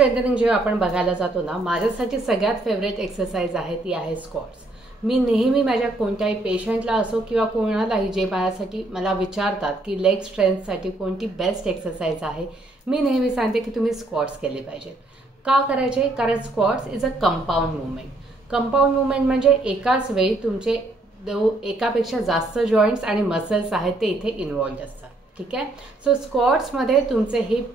Strengthening जेव्हा आपण बघायला जातो ना, माझ्यासाठी सगळ्यात फेवरेट एक्सरसाइज आहे ती आहे स्क्वॉट्स. मी नेहमी माझ्या कोणत्याही पेशंटला असो किंवा कोणालाही जे मला विचारतात की लेग स्ट्रेंथसाठी कोणती बेस्ट एक्सरसाइज आहे, मी नेहमी सांगते की तुम्ही स्क्वॉट्स केले पाहिजेत. का करायचे? कारण squats is a compound movement. Compound movement म्हणजे एकाच वेळी तुमचे एकापेक्षा जास्त जॉईंट्स आणि मसल्स आहेत ते इथे इन्व्हॉल्ड असतात. ठीक आहे. सो स्क्वॉट्समध्ये तुमचे हिप,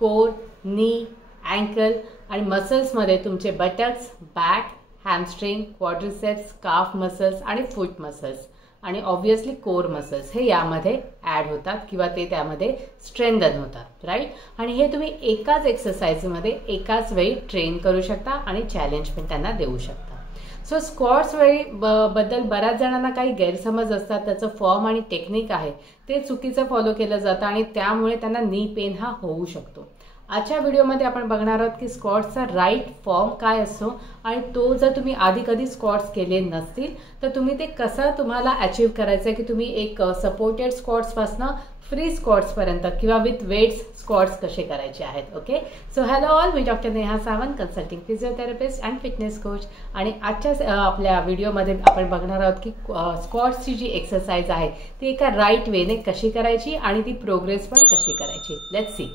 कोर, नी, अँकल आणि मसल्समध्ये तुमचे बटक्स, बॅक, हॅमस्ट्रिंग, क्वाड्रिसेप्स, काफ मसल्स आणि फूट मसल्स आणि ऑब्व्हियसली कोर मसल्स हे यामध्ये ॲड होतात किंवा ते त्यामध्ये स्ट्रेंथन होतात. राईट. आणि हे तुम्ही एकाच एक्सरसाइजमध्ये एकाच वेळी ट्रेन करू शकता आणि चॅलेंज पण त्यांना देऊ शकता. सो स्क्वॉट्स बद्दल बऱ्याच जणांना काही गैरसमज असतात. त्याचं फॉर्म आणि टेक्निक आहे ते चुकीचं फॉलो केलं जातं आणि त्यामुळे त्यांना नी पेन हा होऊ शकतो. आजच्या व्हिडिओमध्ये आपण बघणार आहोत की स्क्वॉट्सचा राईट फॉर्म काय असतो आणि तो जर तुम्ही आधी कधी स्क्वॉट्स केले नसतील तर तुम्ही ते कसं तुम्हाला अचीव्ह करायचं आहे की तुम्ही एक सपोर्टेड स्क्वॉट्सपासून फ्री स्क्वॉट्सपर्यंत किंवा विथ वेट्स स्क्वॉट्स कसे करायचे आहेत. Okay. So hello all, me doctor Neha Sawant, consulting physiotherapist and fitness coach. आणि आजच्या आपल्या व्हिडिओमध्ये आपण बघणार आहोत की स्क्वॉट्सची जी एक्सरसाइज आहे ती एका राईट वेने कशी करायची आणि ती प्रोग्रेस पण कशी करायची. Let's see.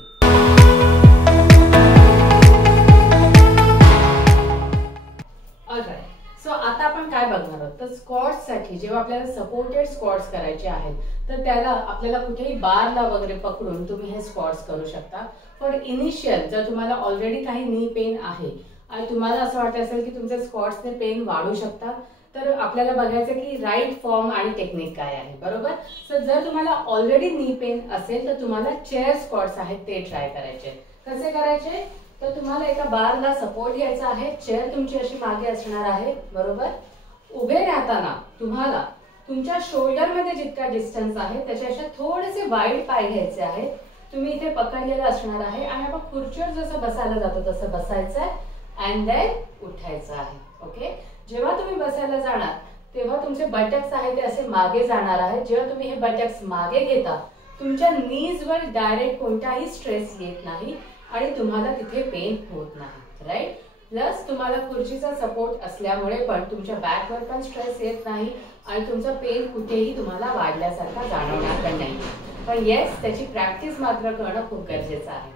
सो आता आपण काय बघणार आहोत तर स्क्वॉट्ससाठी जेव्हा आपल्याला सपोर्टेड स्क्वॉट्स करायचे आहेत तर त्याला आपल्याला कुठेही बारला वगैरे पकडून तुम्ही हे स्क्वॉट्स करू शकता. फॉर इनिशियल जर तुम्हाला ऑलरेडी काही नी पेन आहे आणि तुम्हाला असं वाटत असेल की तुमचे स्क्वॉट्सने पेन वाढू शकतात तर आपल्याला बघायचं की राईट फॉर्म आणि टेक्निक काय आहे. बरोबर. सो जर तुम्हाला ऑलरेडी नी पेन असेल तर तुम्हाला चेअर स्क्वॉट्स आहेत ते ट्राय करायचे. कसे करायचे? तर तुम्हाला एका बारला सपोर्ट घ्यायचा आहे. चेअर तुमची अशी मागे असणार आहे. बरोबर. उभे राहताना तुम्हाला तुमच्या शोल्डरमध्ये जितका डिस्टन्स आहे त्याच्यापेक्षा थोडेसे वाईड पाय घ्यायचे आहेत. तुम्ही इथे पकडलेलं असणार आहे आणि आपण खुर्चीवर जसं बसायला जातो तसं बसायचं आहे अँड देन उठायचं आहे. ओके. जेव्हा तुम्ही बसायला जाणार तेव्हा तुमचे बटक्स आहेत ते असे मागे जाणार आहेत. जेव्हा तुम्ही हे बटक्स मागे घेता तुमच्या नीजवर डायरेक्ट कोणताही स्ट्रेस येत नाही आणि तुम्हाला तिथे पेन होत नाही. राईट. प्लस तुम्हाला खुर्चीचा सपोर्ट असल्यामुळे पण तुमच्या बॅकवर पण स्ट्रेस येत नाही आणि तुमचा पेन कुठेही तुम्हाला वाढल्यासारखा जाणवणार पण नाही. पण येस, त्याची प्रॅक्टिस मात्र करणं खूप गरजेचं आहे.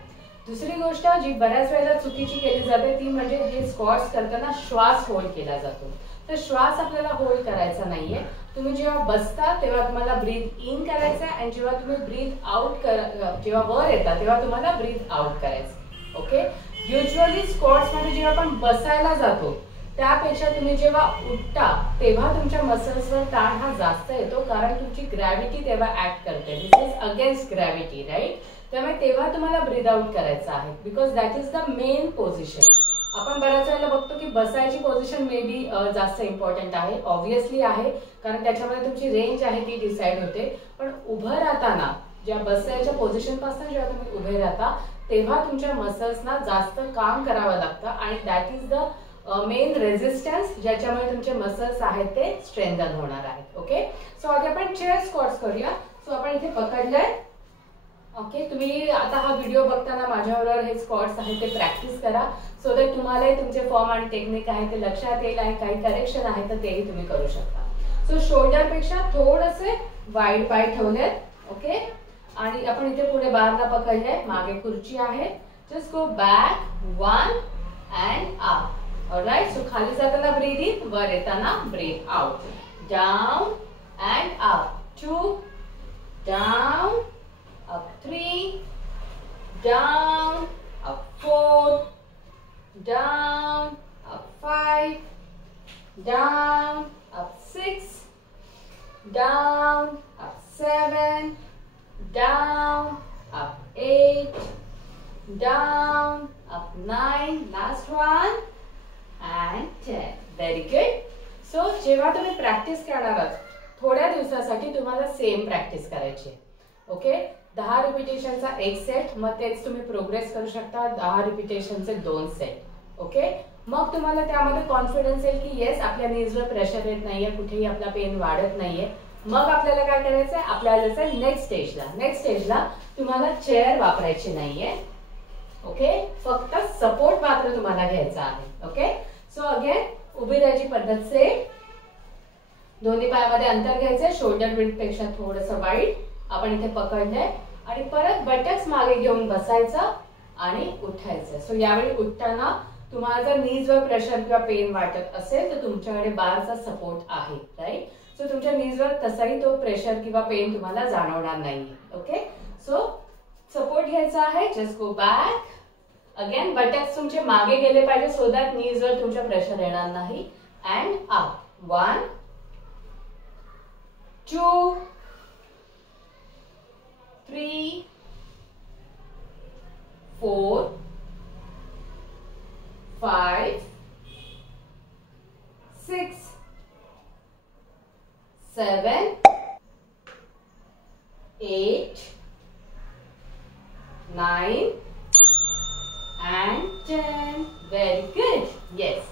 दुसरी गोष्ट जी बऱ्याच वेळेला चुकीची केली जाते ती म्हणजे हे स्क्वॉट्स करताना श्वास होल्ड केला जातो. तर श्वास आपल्याला होल्ड करायचा नाहीये. तुम्ही जेव्हा बसता तेव्हा तुम्हाला ब्रीथ इन करायचं आहे आणि जेव्हा तुम्ही ब्रीथ आउट जेव्हा वर येता तेव्हा तुम्हाला ब्रीथ आउट करायचं. ओके. युजली स्क्वॉट्स मध्ये जेव्हा आपण बसायला जातो त्यापेक्षा तुम्ही जेव्हा उठता तेव्हा तुमच्या मसल्सवर ताण हा जास्त येतो कारण तुमची ग्रॅव्हिटी तेव्हा ऍक्ट करते. दिस इज अगेन्स्ट ग्रॅव्हिटी. राईट. त्यामुळे तेव्हा तुम्हाला ब्रीथ आउट करायचं आहे because that is the main position. आपण बऱ्याच वेळेला बघतो की बसायची पोझिशन मे बी जास्त इम्पॉर्टंट आहे. ऑब्व्हियसली आहे कारण त्याच्यामध्ये तुमची रेंज आहे ती डिसाईड होते. पण उभं राहताना ज्या बसायच्या पोझिशन पासून जेव्हा तुम्ही उभे राहता तेव्हा तुमच्या मसल्सना जास्त काम करावं लागतं आणि that is the main resistance ज्याच्यामुळे तुमचे मसल्स आहेत ते स्ट्रेंथन होणार आहेत. ओके. सो आधी आपण चेअर स्क्वॉट्स करूया. सो आपण इथे पकडलंय. ओके. तुम्ही आता हा व्हिडिओ बघताना माझ्याबरोबर हे स्क्वॉट्स आहेत ते प्रॅक्टिस करा सो दॅट तुम्हालाही तुमचे फॉर्म आणि टेक्निक आहे ते लक्षात येईल आणि काही करेक्शन आहे तर तेही तुम्ही करू शकता. सो शोल्डरपेक्षा थोडेसे वाईड पाय ठेवलेत. ओके. आणि आपण इथे पुढे बारला पकडले. मागे खुर्ची आहे. Just go back 1 and up. Alright. So खाली जाताना ब्रीथ इन, वर येताना breathe out. Down and up. 2 down up 3 down up 4 down up 5 down up 6 down up 7 down up 8 down up 9 last one and 10. Very good. So जेव्हा तुम्ही practice करणार आहात थोड्या दिवसासाठी तुम्हाला सेम प्रॅक्टिस करायची. ओके. 10 रिपिटेशनचा एक सेट, मग तेच तुम्ही प्रोग्रेस करू शकता 10 रिपिटेशनचे 2 सेट. ओके. मग तुम्हाला त्यामध्ये कॉन्फिडन्स येईल की येस आपल्या नीजवर प्रेशर येत नाहीये, कुठेही आपला पेन वाढत नाहीये. मग आपल्याला काय करायचं आहे, आपल्याला जायचं नेक्स्ट स्टेजला. नेक्स्ट स्टेजला तुम्हाला चेअर वापरायची नाहीये. ओके, फक्त सपोर्ट मात्र तुम्हाला घ्यायचा आहे. ओके, सो अगेन उभी राहायची पद्धत से दोन्ही पायामध्ये अंतर घ्यायचे, शोल्डर विड्थ पेक्षा थोडंसं वाईड आपण इथे पकडलंय आणि परत बटक्स मागे घेऊन बसायचं आणि उठायचं. सो यावेळी उठताना तुम्हाला जर नीजवर प्रेशर किंवा पेन वाटत असेल तर तुमच्याकडे बारचा सपोर्ट आहे, राईट. सो तुमच्या नीजवर तसाही तो प्रेशर किंवा पेन तुम्हाला जाणवणार नाही. ओके, सो सपोर्ट घ्यायचा आहे. Just go back. Again buttocks तुमचे मागे गेले पाहिजे सो दॅट नीजवर तुमच्या प्रेशर येणार नाही. And up. 1 2 3 4 5 6 7 8 9 and 10. Very good. Yes,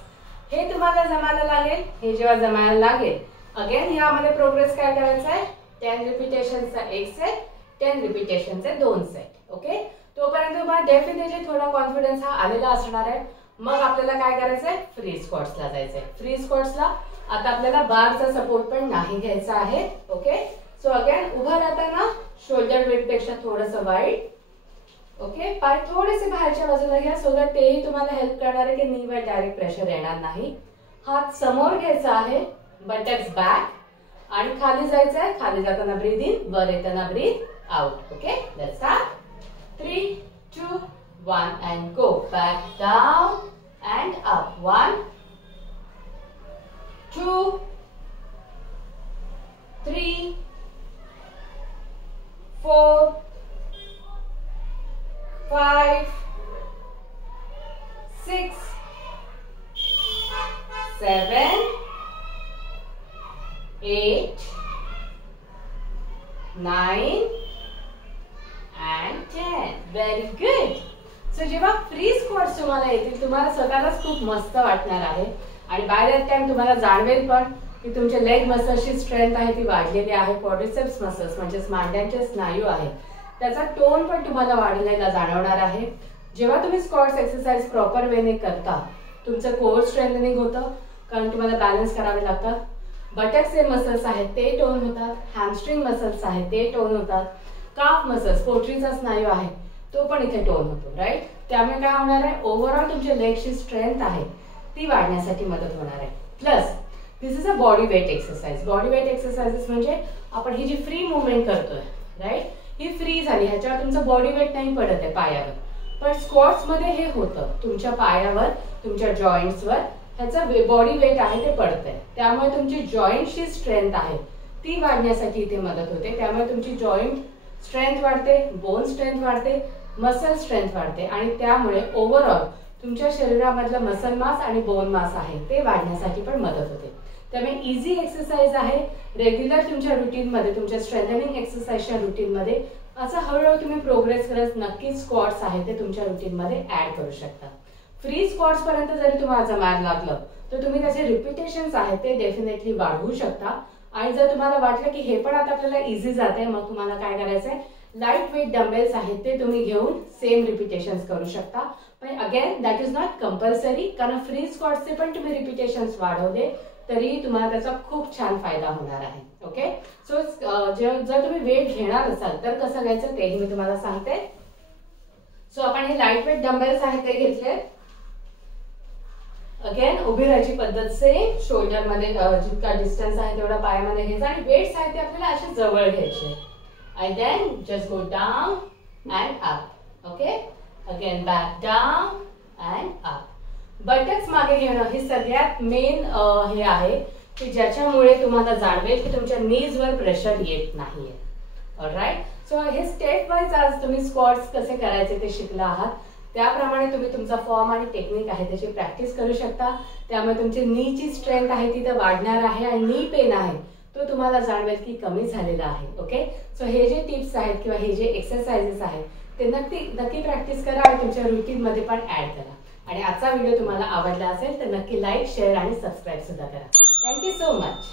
हे तुम्हाला जमायला लागेल. हे जेव्हा जमायला लागेल अगेन यामध्ये प्रोग्रेस काय करायचा आहे, 10 रिपिटेशनचा एक सेट, 10 रिपिटेशनचे 2 सेट. ओके, तोपर्यंत तुम्हाला डेफिनेटली थोडा कॉन्फिडन्स हा आलेला असणार आहे. मग आपल्याला काय करायचंय, फ्री स्क्वॉट्सला जायचंय. फ्री स्क्वॉट्सला आता आपल्याला बारचा सपोर्ट पण नाही घ्यायचा आहे. ओके, सो अगेन उभा राहताना शोल्डर विड्थ पेक्षा थोडंसं वाईड. ओके, पाय थोडेसे बाहेरच्या बाजूला घ्या सो दॅट तेही तुम्हाला हेल्प करणार आहे की नीवर डायरेक्ट प्रेशर येणार नाही. हात समोर घ्यायचा आहे, बटक्स बॅक आणि खाली जायचं आहे. खाली जाताना ब्रीथ इन, वर येताना breathe out. Okay, let's start. 3 2 1 and go back down and up. 1 2 3 4 5 6 7 8 9 and 10. Very good. So जेव्हा फ्री स्क्वॉट्स तुम्हाला येतील तुम्हाला स्वतःलाच खूप मस्त वाटणार आहे आणि बाय दॅट टाइम तुम्हाला जाणवेल पण की तुमच्या लेग मसल्सची स्ट्रेंथ आहे ती वाढलेली आहे. क्वाड्रिसेप्स मसल्स म्हणजे मांड्यांचे स्नायू आहेत त्याचा टोन पण तुम्हाला वाढलेला जाणवणार आहे. जेव्हा तुम्ही स्क्वॉट्स एक्सरसाइज प्रॉपर वेने करता तुमचं कोर स्ट्रेंथनिंग होतं कारण तुम्हाला बॅलन्स करावे लागतात. बटक्सचे मसल्स आहेत ते टोन होतात, हॅमस्ट्रिंग मसल्स आहेत ते टोन होतात, काफ मसल्स पोटरीचा स्नायू आहे तो पण इथे टोन होतो, राईट. त्यामुळे काय होणार आहे, ओव्हरऑल तुमच्या लेगची स्ट्रेंथ आहे ती वाढण्यासाठी मदत होणार आहे. Plus this is a body weight exercise. Body weight exercises म्हणजे आपण ही जी फ्री मुवमेंट करतोय, राईट, ही फ्री झाली, ह्याच्यावर तुमचं बॉडी वेट नाही पडत आहे पायावर. पण स्क्वॉट्स मध्ये हे होतं, तुमच्या पायावर तुमच्या जॉईंट्सवर ह्याचं बॉडी वेट आहे ते पडतंय. त्यामुळे तुमची जॉईंटची स्ट्रेंथ आहे ती वाढण्यासाठी इथे मदत होते. त्यामुळे तुमची जॉईंट स्ट्रेंथ वाढते, बोन स्ट्रेंथ वाढते, मसल स्ट्रेंथ वाढते आणि त्यामुळे ओव्हरऑल तुमच्या शरीरामधलं मसल मास आणि बोन मास आहे ते वाढण्यासाठी पण मदत होते. त्यामुळे इझी एक्सरसाइज आहे. रेग्युलर तुमच्या रुटीनमध्ये तुमच्या स्ट्रेंथनिंग एक्सरसाइजच्या रुटीनमध्ये असं हळूहळू तुम्ही प्रोग्रेस करत नक्कीच स्क्वॉट्स आहे ते तुमच्या रुटीनमध्ये ऍड करू शकता. फ्री स्क्वॉट्स पर्यंत जरी तुम्हाला जमायला लागलं तर तुम्ही त्याचे रिपिटेशन्स आहेत ते डेफिनेटली वाढवू शकता. आणि जर तुम्हाला वाटलं की हे पण आता आपल्याला इझी जाते मग तुम्हाला काय करायचंय, लाईट वेट डंबेल्स आहेत ते तुम्ही घेऊन सेम रिपिटेशन्स करू शकता. पण again that is not compulsory कारण फ्री स्क्वॉट्सचे पण तुम्ही रिपिटेशन्स वाढवले तरी तुम्हाला त्याचा खूप छान फायदा होणार आहे. ओके, सो जर तुम्ही वेट घेणार असाल तर कसं घ्यायचं तेही मी तुम्हाला सांगते. सो आपण हे लाईट वेट डंबेल्स आहेत ते घेतले. अगेन उभी राहायची पद्धत से शोल्डर मध्ये जितका डिस्टन्स आहे तेवढा पायामध्ये घ्यायचा आणि वेट्स आहेत ते आपल्याला असे जवळ घ्यायचे. आणि then just go down and up. Okay, again back down and up. Buttocks मागे घेणं ही सगळ्यात मेन हे आहे की ज्याच्यामुळे तुम्हाला जाणवेल की तुमच्या नीजवर प्रेशर येत नाहीये. ऑलराईट, सो हे स्टेप वाईज आज तुम्ही स्क्वॉट्स कसे करायचे ते शिकला आहात. त्याप्रमाणे तुम्ही तुमचा फॉर्म आणि टेक्निक आहे त्याची प्रॅक्टिस करू शकता. त्यामुळे तुमची नीची स्ट्रेंथ आहे ती तर वाढणार आहे आणि नी पेन आहे तो तुम्हाला जाणवेल की कमी झालेला आहे. ओके, सो हे जे टिप्स आहेत किंवा हे जे एक्सरसाइजेस आहेत ते नक्की प्रॅक्टिस करा आणि तुमच्या रुटीनमध्ये पण ऍड करा. आणि आजचा व्हिडिओ तुम्हाला आवडला असेल तर नक्की लाईक, शेअर आणि सबस्क्राईब सुद्धा करा. Thank you so much.